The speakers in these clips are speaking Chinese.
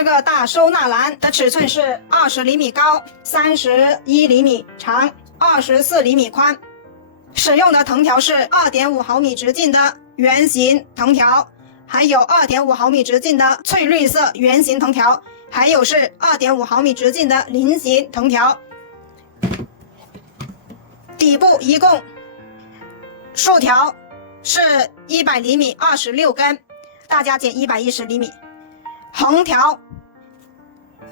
这个大收纳篮的尺寸是20厘米高、31厘米长、24厘米宽。使用的藤条是2.5毫米直径的圆形藤条，还有2.5毫米直径的翠绿色圆形藤条，还有是2.5毫米直径的菱形藤条。底部一共竖条是100厘米26根，大家减110厘米。横条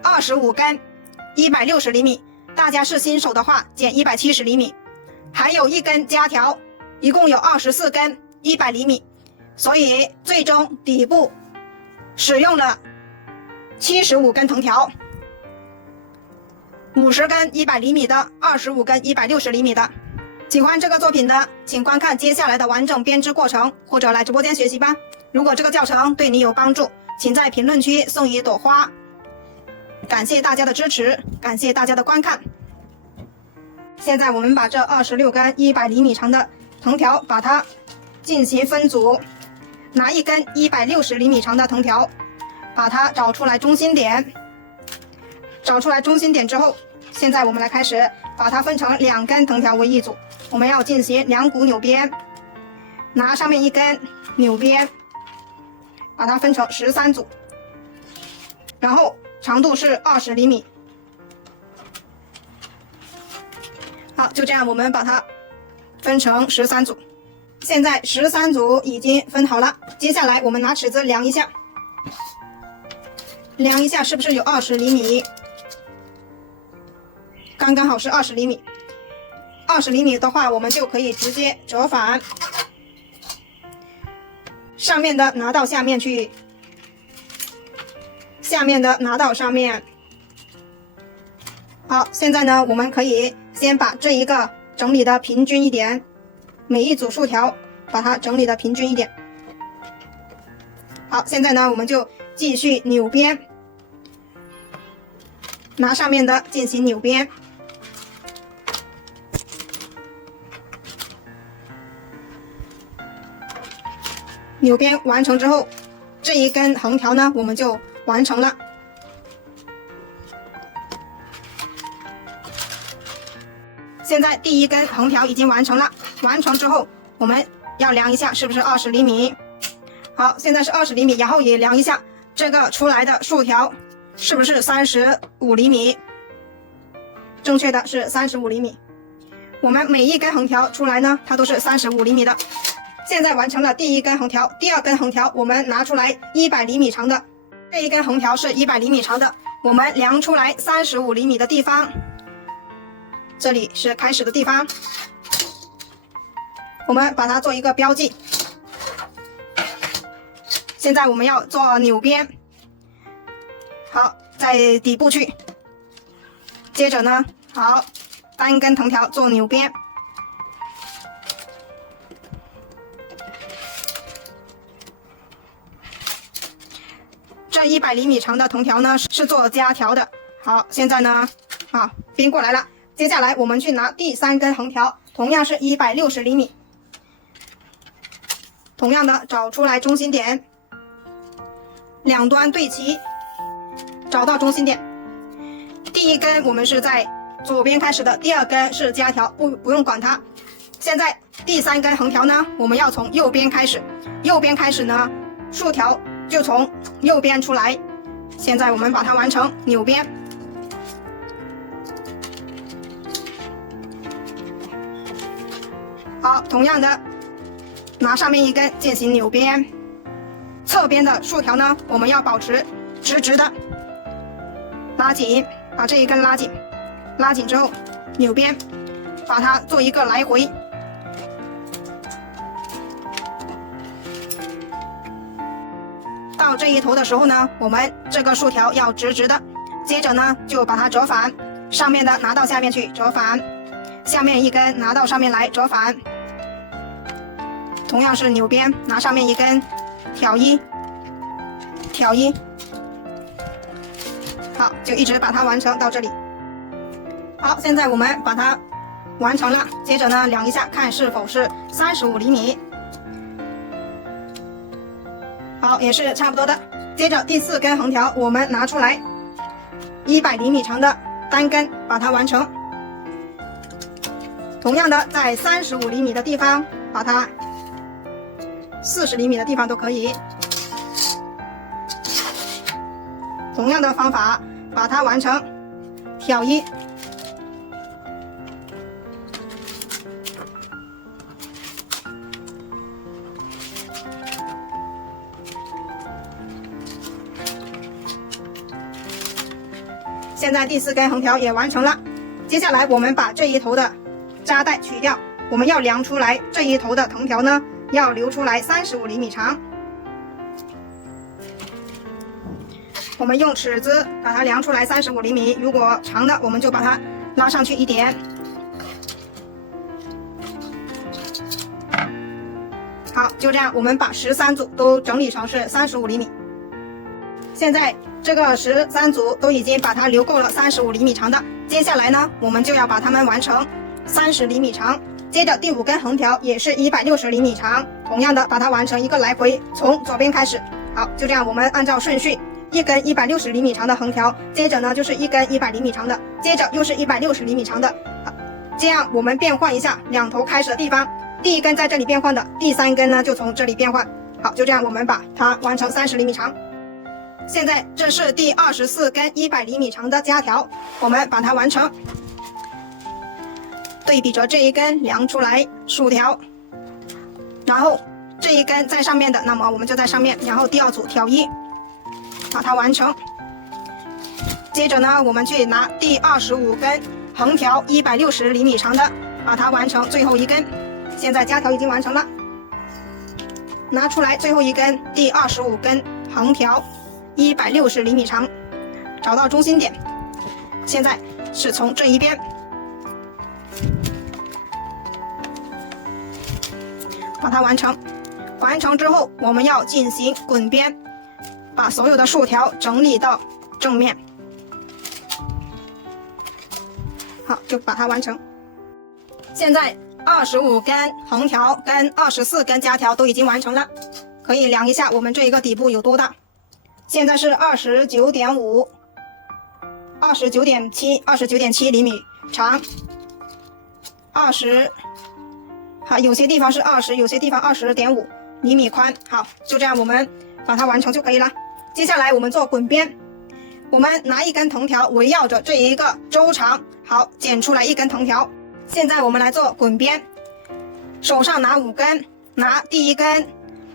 25根160厘米，大家是新手的话减170厘米。还有一根夹条，一共有24根100厘米，所以最终底部使用了75根藤条，50根100厘米的，25根160厘米的。喜欢这个作品的，请观看接下来的完整编织过程，或者来直播间学习吧。如果这个教程对你有帮助，请在评论区送一朵花。感谢大家的支持，感谢大家的观看。现在我们把这26根100厘米长的藤条把它进行分组，拿一根160厘米长的藤条，把它找出来中心点。找出来中心点之后，现在我们来开始把它分成2根藤条为一组，我们要进行2股扭边，拿上面一根扭边，把它分成13组，然后长度是20厘米。好，就这样我们把它分成13组。现在13组已经分好了，接下来我们拿尺子量一下，量一下是不是有20厘米，刚刚好是20厘米。20厘米的话，我们就可以直接折返，上面的拿到下面去，下面的拿到上面。好，现在呢，我们可以先把这一个整理的平均一点，每一组竖条把它整理的平均一点。好，现在呢，我们就继续扭边，拿上面的进行扭边。扭边完成之后，这一根横条呢，我们就完成了。现在第一根横条已经完成了，完成之后我们要量一下是不是20厘米。好，现在是20厘米，然后也量一下这个出来的竖条是不是35厘米，正确的是35厘米。我们每一根横条出来呢，它都是35厘米的。现在完成了第一根横条，第二根横条我们拿出来100厘米长的，这一根横条是100厘米长的，我们量出来35厘米的地方，这里是开始的地方，我们把它做一个标记。现在我们要做扭边，好，在底部去，接着呢，好，单根藤条做扭边。这100厘米长的藤条呢是做夹条的。好，现在呢，好，编过来了。接下来我们去拿第3根横条，同样是160厘米，同样的找出来中心点，两端对齐，找到中心点。第一根我们是在左边开始的，第2根是夹条，不用管它。现在第3根横条呢，我们要从右边开始，右边开始呢，竖条就从右边出来。现在我们把它完成扭边。好，同样的拿上面一根进行扭边，侧边的竖条呢，我们要保持直直的，拉紧，把这一根拉紧，拉紧之后扭边，把它做一个来回。到这一头的时候呢，我们这个竖条要直直的，接着呢就把它折返，上面的拿到下面去折返，下面一根拿到上面来折返，同样是扭边，拿上面一根挑一，挑一，好，就一直把它完成到这里。好，现在我们把它完成了，接着呢量一下，看是否是35厘米。好，也是差不多的。接着第4根横条我们拿出来，100厘米长的单根把它完成。同样的，在35厘米的地方把它，40厘米的地方都可以。同样的方法把它完成挑一。现在第4根横条也完成了，接下来我们把这一头的扎带取掉，我们要量出来这一头的藤条呢，要留出来35厘米长。我们用尺子把它量出来35厘米，如果长的我们就把它拉上去一点。好，就这样，我们把13组都整理成是35厘米。现在这个13组都已经把它留够了35厘米长的，接下来呢，我们就要把它们完成30厘米长。接着第5根横条也是160厘米长，同样的把它完成一个来回，从左边开始。好，就这样，我们按照顺序，一根160厘米长的横条，接着呢就是一根100厘米长的，接着又是160厘米长的。好，这样我们变换一下两头开始的地方，第一根在这里变换的，第3根呢就从这里变换。好，就这样我们把它完成30厘米长。现在这是第24根100厘米长的夹条，我们把它完成。对比着这一根量出来竖条，然后这一根在上面的，那么我们就在上面，然后第2组挑一，把它完成。接着呢，我们去拿第25根横条160厘米长的，把它完成最后一根。现在夹条已经完成了，拿出来最后一根第25根横条160厘米长，找到中心点。现在是从这一边，把它完成。完成之后，我们要进行滚边，把所有的竖条整理到正面。好，就把它完成。现在25根横条跟24根夹条都已经完成了，可以量一下我们这一个底部有多大。现在是29.5、29.7厘米长，20，好，有些地方是20，有些地方20.5厘米宽。好，就这样我们把它完成就可以了。接下来我们做滚边，我们拿一根藤条围绕着这一个周长，好，剪出来一根藤条。现在我们来做滚边，手上拿5根，拿第1根，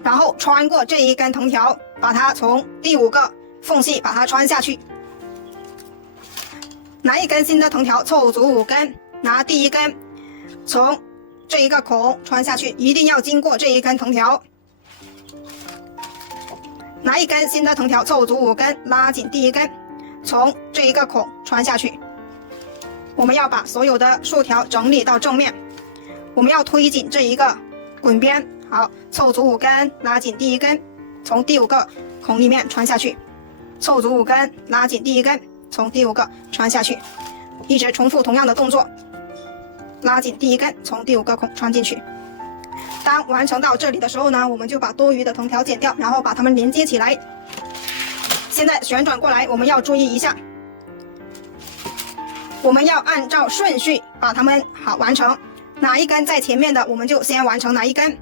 然后穿过这一根藤条，把它从第5个缝隙把它穿下去。拿一根新的藤条凑足5根，拿第1根，从这一个孔穿下去，一定要经过这一根藤条。拿一根新的藤条凑足5根，拉紧第1根，从这一个孔穿下去。我们要把所有的竖条整理到正面，我们要推紧这一个滚边。好，凑足5根，拉紧第1根，从第5个孔里面穿下去。凑足5根，拉紧第1根，从第5个穿下去。一直重复同样的动作，拉紧第1根，从第5个孔穿进去。当完成到这里的时候呢，我们就把多余的藤条剪掉，然后把它们连接起来。现在旋转过来，我们要注意一下，我们要按照顺序把它们好完成，哪一根在前面的我们就先完成哪一根。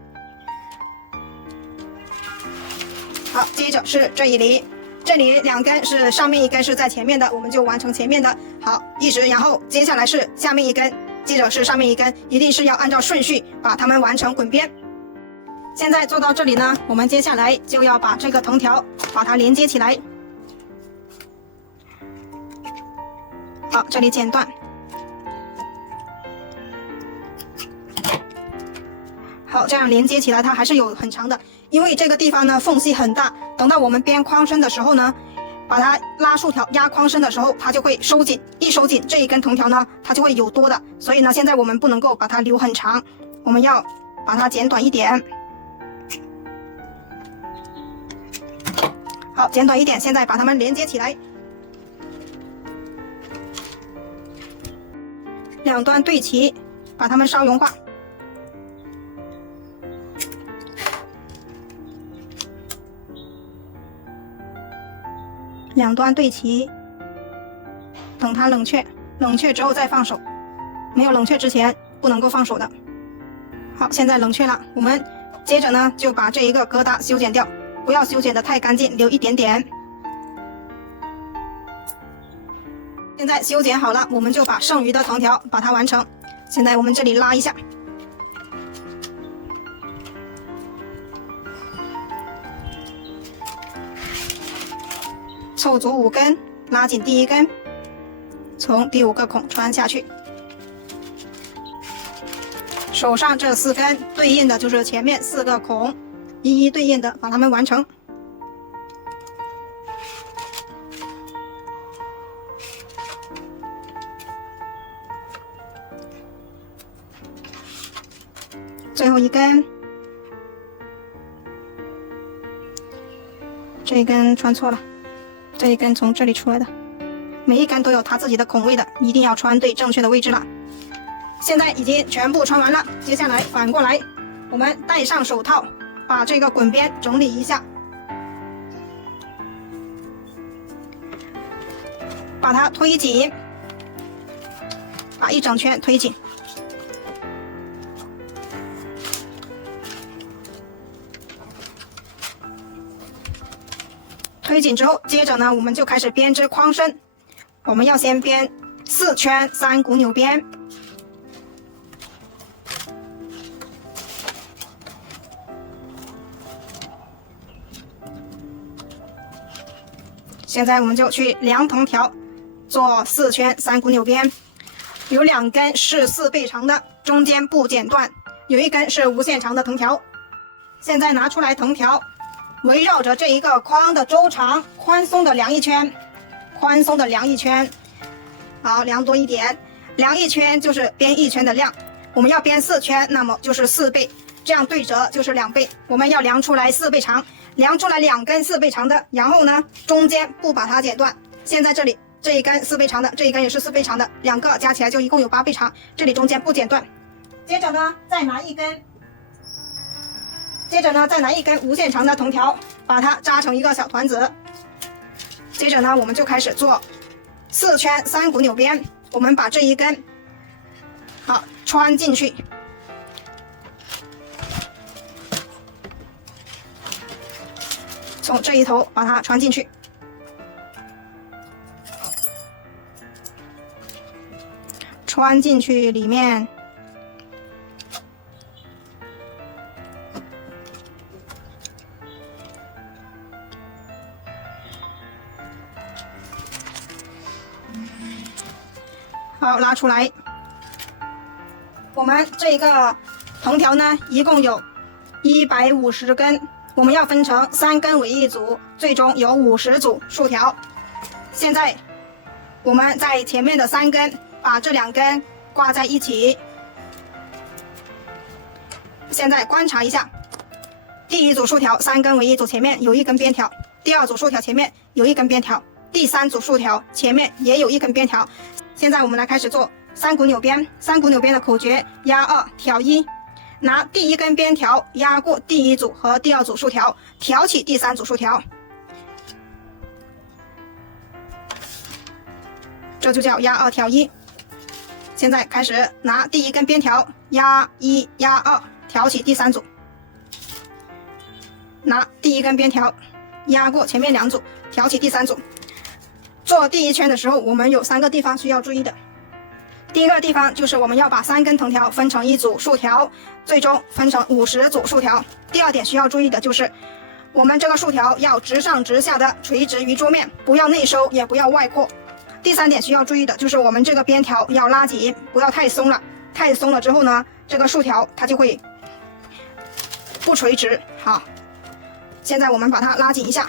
好，接着是这里2根是上面1根是在前面的，我们就完成前面的。好，一直，然后接下来是下面1根，接着是上面1根，一定是要按照顺序把它们完成滚边。现在做到这里呢，我们接下来就要把这个藤条把它连接起来。好，这里剪断。好，这样连接起来它还是有很长的，因为这个地方呢缝隙很大，等到我们编框身的时候呢，把它拉竖条压框身的时候，它就会收紧，一收紧这一根藤条呢它就会有多的，所以呢现在我们不能够把它留很长，我们要把它剪短一点。好，剪短一点，现在把它们连接起来，两端对齐，把它们稍融化。两端对齐，等它冷却，冷却之后再放手，没有冷却之前不能够放手的。好，现在冷却了，我们接着呢就把这一个疙瘩修剪掉，不要修剪得太干净，留一点点。现在修剪好了，我们就把剩余的藤条把它完成。现在我们这里拉一下，凑足5根，拉紧第1根，从第5个孔穿下去。手上这4根对应的就是前面4个孔，一一对应的把它们完成。最后1根，这一根穿错了，这一根从这里出来的，每一根都有它自己的孔位的，一定要穿对正确的位置了。现在已经全部穿完了，接下来反过来，我们戴上手套，把这个滚边整理一下，把它推紧，把一整圈推紧。推紧之后，接着呢，我们就开始编织框身。我们要先编4圈3股纽边。现在我们就去量藤条，做4圈3股纽边。有2根是4倍长的，中间不剪断；有1根是无限长的藤条。现在拿出来藤条，围绕着这一个框的周长宽松的量一圈，宽松的量一圈。好，量多一点，量一圈就是编1圈的量。我们要编4圈，那么就是4倍，这样对折就是2倍。我们要量出来4倍长，量出来2根4倍长的，然后呢，中间不把它剪断。现在这里这一根4倍长的，这一根也是4倍长的，2个加起来就一共有8倍长，这里中间不剪断。接着呢，再拿一根无限长的藤条，把它扎成一个小团子。接着呢，我们就开始做4圈3股纽边。我们把这一根好穿进去，从这一头把它穿进去，穿进去里面。好，拉出来。我们这个藤条呢，一共有150根，我们要分成3根为一组，最终有50组竖条。现在我们在前面的3根，把这2根挂在一起。现在观察一下，第1组竖条3根为一组，前面有1根边条；第2组竖条前面有1根边条；第3组竖条前面也有1根边条。现在我们来开始做3股纽边。3股纽边的口诀：压2挑1，拿第1根边条压过第1组和第2组竖条，挑起第3组竖条，这就叫压2挑1。现在开始拿第1根边条压1压2，挑起第3组，拿第1根边条压过前面2组，挑起第3组。做第1圈的时候，我们有3个地方需要注意的。第一个地方就是我们要把3根藤条分成1组竖条，最终分成50组竖条。第2点需要注意的就是，我们这个竖条要直上直下的垂直于桌面，不要内收，也不要外扩。第3点需要注意的就是，我们这个边条要拉紧，不要太松了。太松了之后呢，这个竖条它就会不垂直。好，现在我们把它拉紧一下。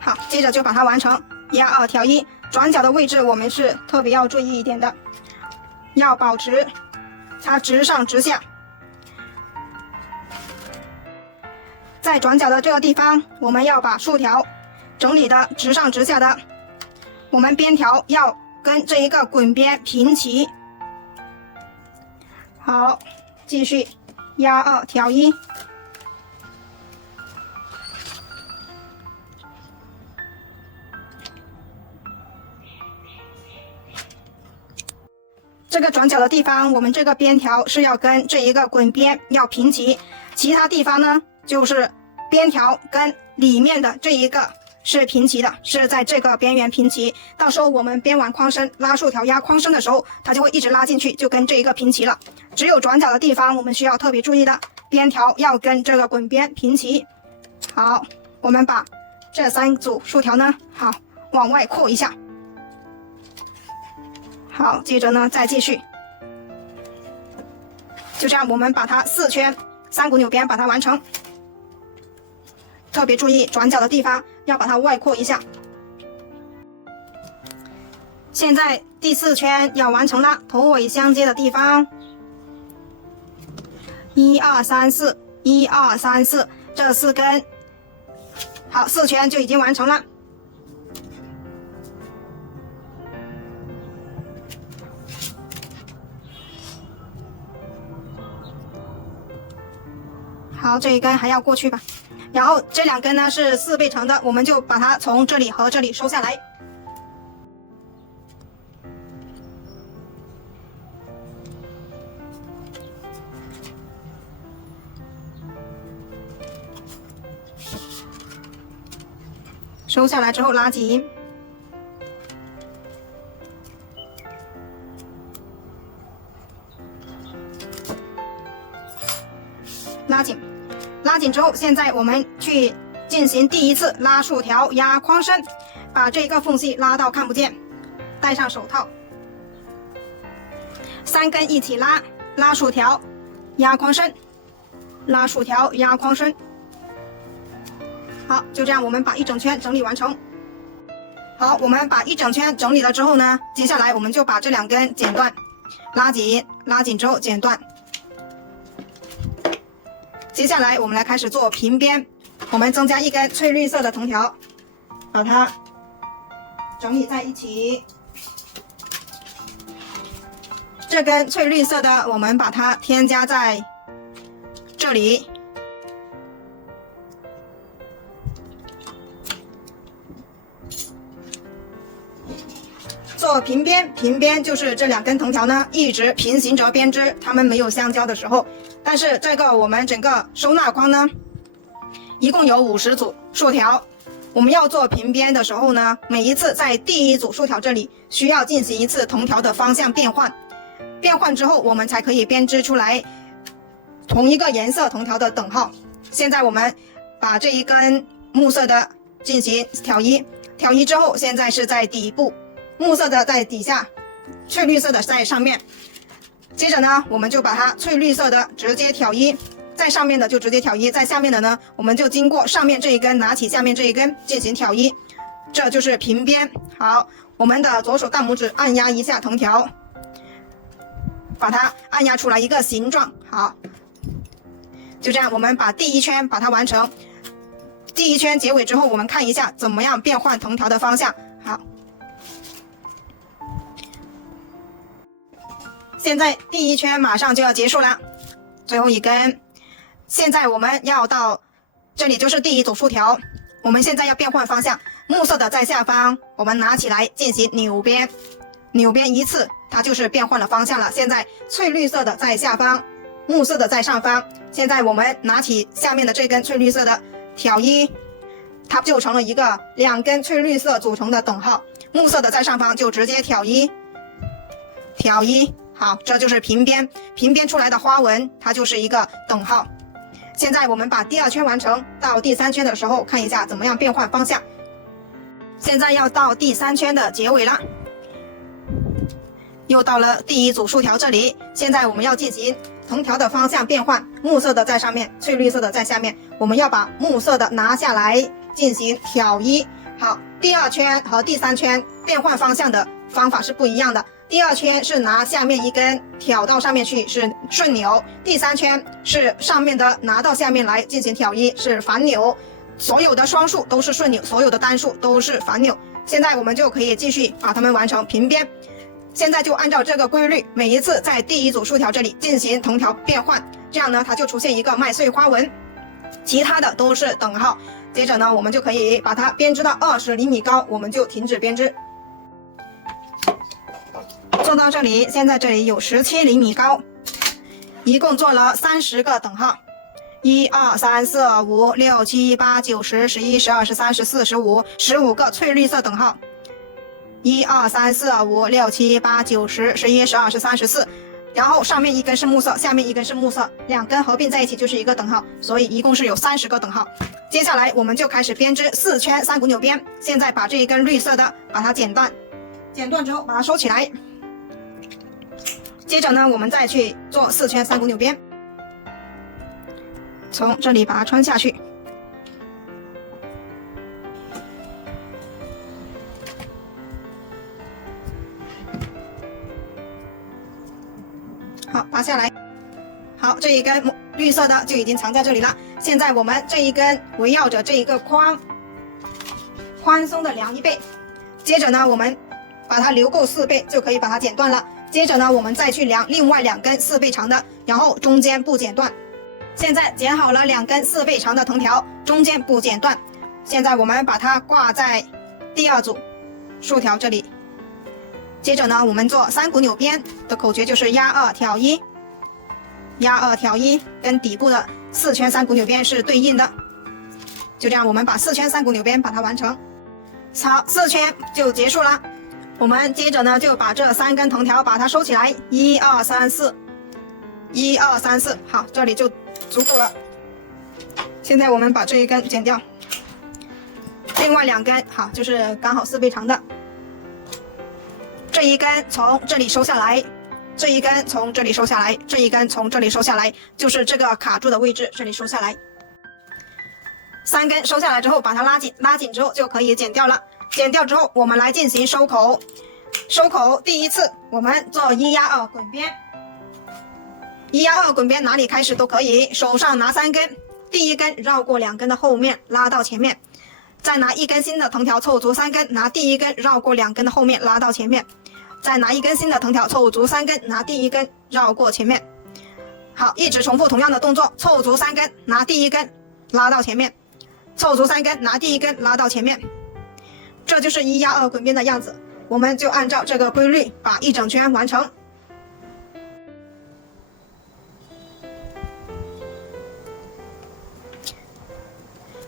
好，接着就把它完成压2挑1。转角的位置我们是特别要注意一点的，要保持它直上直下。在转角的这个地方，我们要把竖条整理的直上直下的，我们边条要跟这一个滚边平齐。好，继续压2挑1。这个转角的地方，我们这个边条是要跟这一个滚边要平齐，其他地方呢就是边条跟里面的这一个是平齐的，是在这个边缘平齐。到时候我们编完框身拉竖条压框身的时候，它就会一直拉进去，就跟这一个平齐了。只有转角的地方我们需要特别注意的，边条要跟这个滚边平齐。好，我们把这3组竖条呢，好往外扩一下。好，接着呢再继续，就这样我们把它4圈3股纽边把它完成。特别注意转角的地方要把它外扩一下。现在第4圈要完成了，头尾相接的地方，1、2、3、4，1、2、3、4，这4根，好，4圈就已经完成了。好，这一根还要过去吧。然后这2根呢是4倍长的，我们就把它从这里和这里收下来。收下来之后拉紧，拉紧。拉紧之后，现在我们去进行第1次拉竖条压框身，把这个缝隙拉到看不见，戴上手套，3根一起拉，拉竖条压框身，拉竖条压框身。好，就这样我们把一整圈整理完成。好，我们把一整圈整理了之后呢，接下来我们就把这2根剪断，拉紧，拉紧之后剪断。接下来我们来开始做平边，我们增加一根翠绿色的藤条，把它整理在一起。这根翠绿色的我们把它添加在这里。做平边，平边就是这2根藤条呢一直平行着编织，它们没有相交的时候。但是这个我们整个收纳框呢，一共有50组竖条。我们要做平边的时候呢，每一次在第1组竖条这里需要进行一次藤条的方向变换，变换之后我们才可以编织出来同一个颜色藤条的等号。现在我们把这一根木色的进行挑一，挑一之后，现在是在底部，木色的在底下，翠绿色的在上面。接着呢，我们就把它翠绿色的直接挑一，在上面的就直接挑一，在下面的呢，我们就经过上面这一根，拿起下面这一根进行挑一，这就是平边。好，我们的左手大拇指按压一下藤条，把它按压出来一个形状。好，就这样，我们把第1圈把它完成。第1圈结尾之后，我们看一下怎么样变换藤条的方向。好。现在第1圈马上就要结束了，最后一根。现在我们要到这里就是第1组竖条，我们现在要变换方向，木色的在下方，我们拿起来进行扭边，扭边1次，它就是变换了方向了。现在翠绿色的在下方，木色的在上方。现在我们拿起下面的这根翠绿色的挑一，它就成了一个2根翠绿色组成的等号，木色的在上方就直接挑一，挑一。好，这就是平边，平边出来的花纹，它就是一个等号。现在我们把第2圈完成，到第3圈的时候看一下怎么样变换方向。现在要到第3圈的结尾了，又到了第1组竖条这里。现在我们要进行藤条的方向变换，木色的在上面，翠绿色的在下面。我们要把木色的拿下来进行挑一。好，第2圈和第3圈变换方向的方法是不一样的。第2圈是拿下面一根挑到上面去，是顺扭；第3圈是上面的拿到下面来进行挑一，是反扭。所有的双数都是顺扭，所有的单数都是反扭。现在我们就可以继续把它们完成平边。现在就按照这个规律，每一次在第1组竖条这里进行藤条变换，这样呢它就出现一个麦穗花纹，其他的都是等号。接着呢，我们就可以把它编织到20厘米高，我们就停止编织。做到这里，现在这里有17厘米高，一共做了30个等号，1、2、3、4、5、6、7、8、9、10、11、12、13、14、15个翠绿色等号，1、2、3、4、5、6、7、8、9、10、11、12、13、14，然后上面一根是木色，下面一根是木色，2根合并在一起就是一个等号，所以一共是有30个等号。接下来我们就开始编织4圈3股纽边。现在把这一根绿色的把它剪断，剪断之后把它收起来。接着呢，我们再去做4圈3股纽边，从这里把它穿下去。好，拔下来。好，这一根绿色的就已经藏在这里了。现在我们这一根围绕着这一个宽松的量1倍，接着呢，我们把它留够4倍就可以把它剪断了。接着呢，我们再去量另外2根4倍长的，然后中间不剪断。现在剪好了2根4倍长的藤条，中间不剪断。现在我们把它挂在第2组竖条这里。接着呢，我们做3股纽边的口诀就是压2挑1，压2挑1，跟底部的4圈3股纽边是对应的。就这样，我们把4圈3股纽边把它完成。好，4圈就结束了。我们接着呢，就把这3根藤条把它收起来，1、2、3、4，1、2、3、4，好，这里就足够了。现在我们把这一根剪掉，另外2根好，就是刚好4倍长的。这一根从这里收下来，这一根从这里收下来，这一根从这里收下来，就是这个卡住的位置，这里收下来。3根收下来之后，把它拉紧，拉紧之后就可以剪掉了。剪掉之后，我们来进行收口。收口第一次，我们做1压2滚边。1压2滚边哪里开始都可以，手上拿3根，第一根绕过2根的后面，拉到前面，再拿1根新的藤条凑足3根，拿第一根绕过2根的后面，拉到前面，再拿1根新的藤条凑足3根，拿第一根绕过前面。好，一直重复同样的动作，凑足3根，拿第一根拉到前面，凑足3根，拿第一根拉到前面。这就是1压2滚边的样子，我们就按照这个规律把一整圈完成。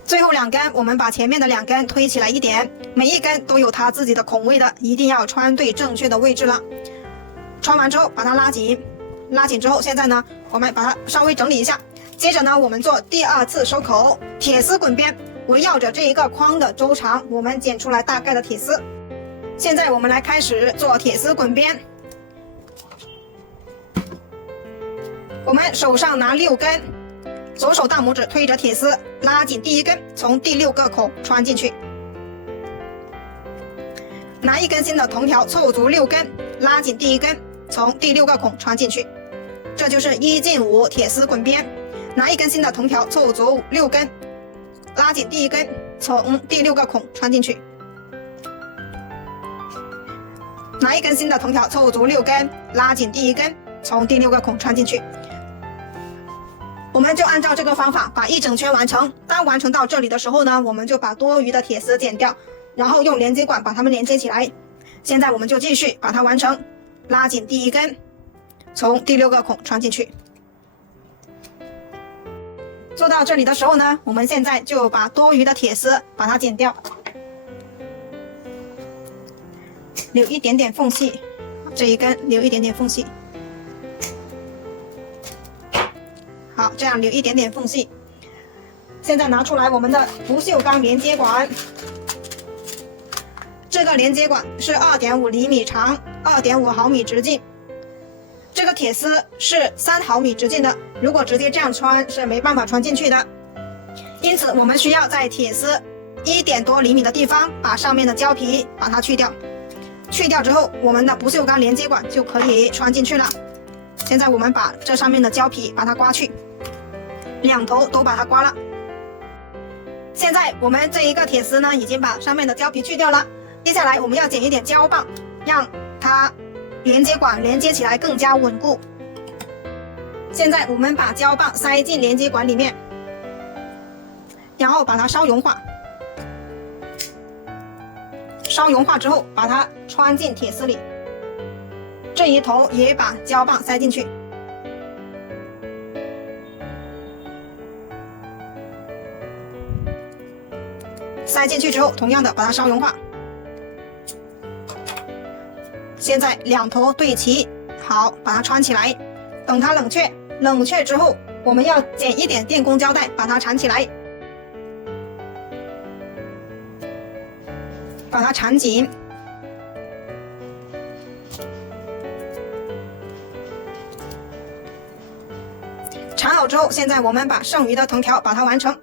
最后2根，我们把前面的2根推起来一点，每一根都有它自己的孔位的，一定要穿对正确的位置了。穿完之后把它拉紧，拉紧之后，现在呢，我们把它稍微整理一下。接着呢，我们做第2次收口，铁丝滚边。围绕着这一个框的周长，我们剪出来大概的铁丝。现在我们来开始做铁丝滚边。我们手上拿6根，左手大拇指推着铁丝，拉紧第一根，从第6个孔穿进去。拿1根新的藤条凑足6根，拉紧第一根，从第6个孔穿进去。这就是1进5铁丝滚边。拿1根新的藤条凑足6根。拉紧第一根，从第6个孔穿进去。拿1根新的藤条凑足6根，拉紧第一根，从第6个孔穿进去。我们就按照这个方法把一整圈完成。当完成到这里的时候呢，我们就把多余的铁丝剪掉，然后用连接管把它们连接起来。现在我们就继续把它完成，拉紧第一根，从第6个孔穿进去。做到这里的时候呢，我们现在就把多余的铁丝把它剪掉，留一点点缝隙，这一根留一点点缝隙。好，这样留一点点缝隙。现在拿出来我们的不锈钢连接管，这个连接管是2.5厘米长，2.5毫米直径。这个铁丝是3毫米直径的，如果直接这样穿是没办法穿进去的，因此我们需要在铁丝1点多厘米的地方把上面的胶皮把它去掉。去掉之后，我们的不锈钢连接管就可以穿进去了。现在我们把这上面的胶皮把它刮去，2头都把它刮了。现在我们这一个铁丝呢，已经把上面的胶皮去掉了。接下来我们要剪一点胶棒，让它连接管连接起来更加稳固。现在我们把胶棒塞进连接管里面，然后把它稍融化。稍融化之后，把它穿进铁丝里。这一头也把胶棒塞进去。塞进去之后，同样的把它稍融化。现在两头对齐，好，把它穿起来，等它冷却。冷却之后，我们要剪一点电工胶带，把它缠起来，把它缠紧。缠好之后，现在我们把剩余的藤条把它完成。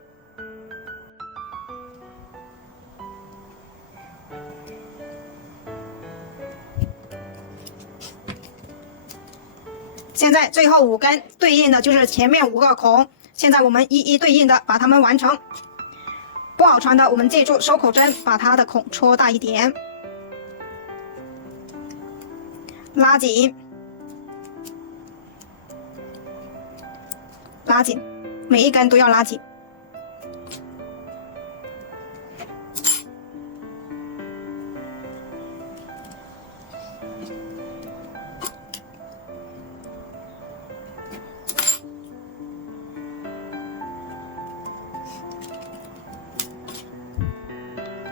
现在最后5根对应的就是前面5个孔，现在我们一一对应的把它们完成。不好穿的，我们记住收口针把它的孔戳大一点，拉紧，拉紧，每一根都要拉紧。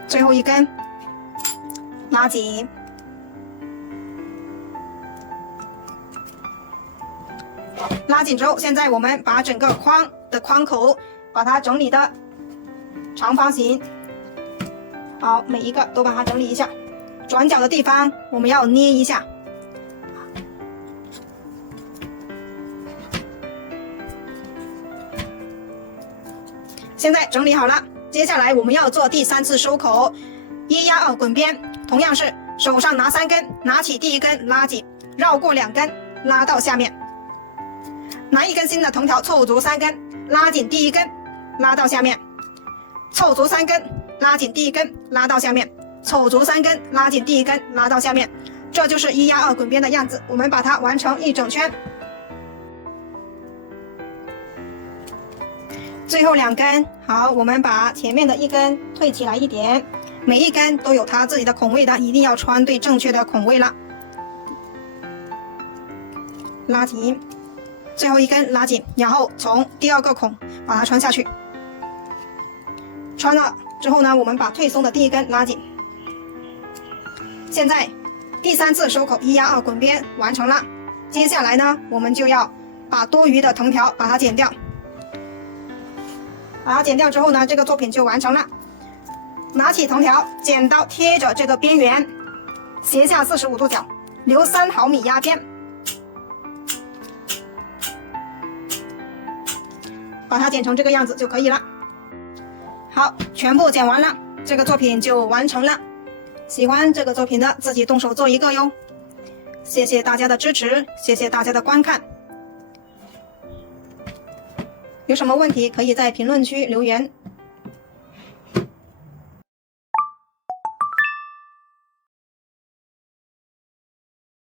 最后一根，拉紧，拉紧之后，现在我们把整个框的框口把它整理的长方形，好，每一个都把它整理一下。转角的地方我们要捏一下，现在整理好了。接下来我们要做第3次收口，1压2滚边，同样是手上拿3根，拿起第1根拉紧，绕过2根拉到下面，拿1根新的藤条凑足3根，拉紧第1根拉到下面，凑足3根拉紧第1根拉到下面，凑足3根拉紧第1根拉到下面，这就是1压2滚边的样子。我们把它完成1整圈。最后2根，好，我们把前面的1根退起来一点，每一根都有它自己的孔位的，一定要穿对正确的孔位了。拉紧，最后1根拉紧，然后从第2个孔把它穿下去。穿了之后呢，我们把退松的第1根拉紧。现在第3次收口1压2滚边完成了，接下来呢，我们就要把多余的藤条把它剪掉。把它剪掉之后呢，这个作品就完成了。拿起藤条，剪刀贴着这个边缘，斜下45度角，留3毫米压边，把它剪成这个样子就可以了。好，全部剪完了，这个作品就完成了。喜欢这个作品的，自己动手做一个哟。谢谢大家的支持，谢谢大家的观看。有什么问题可以在评论区留言。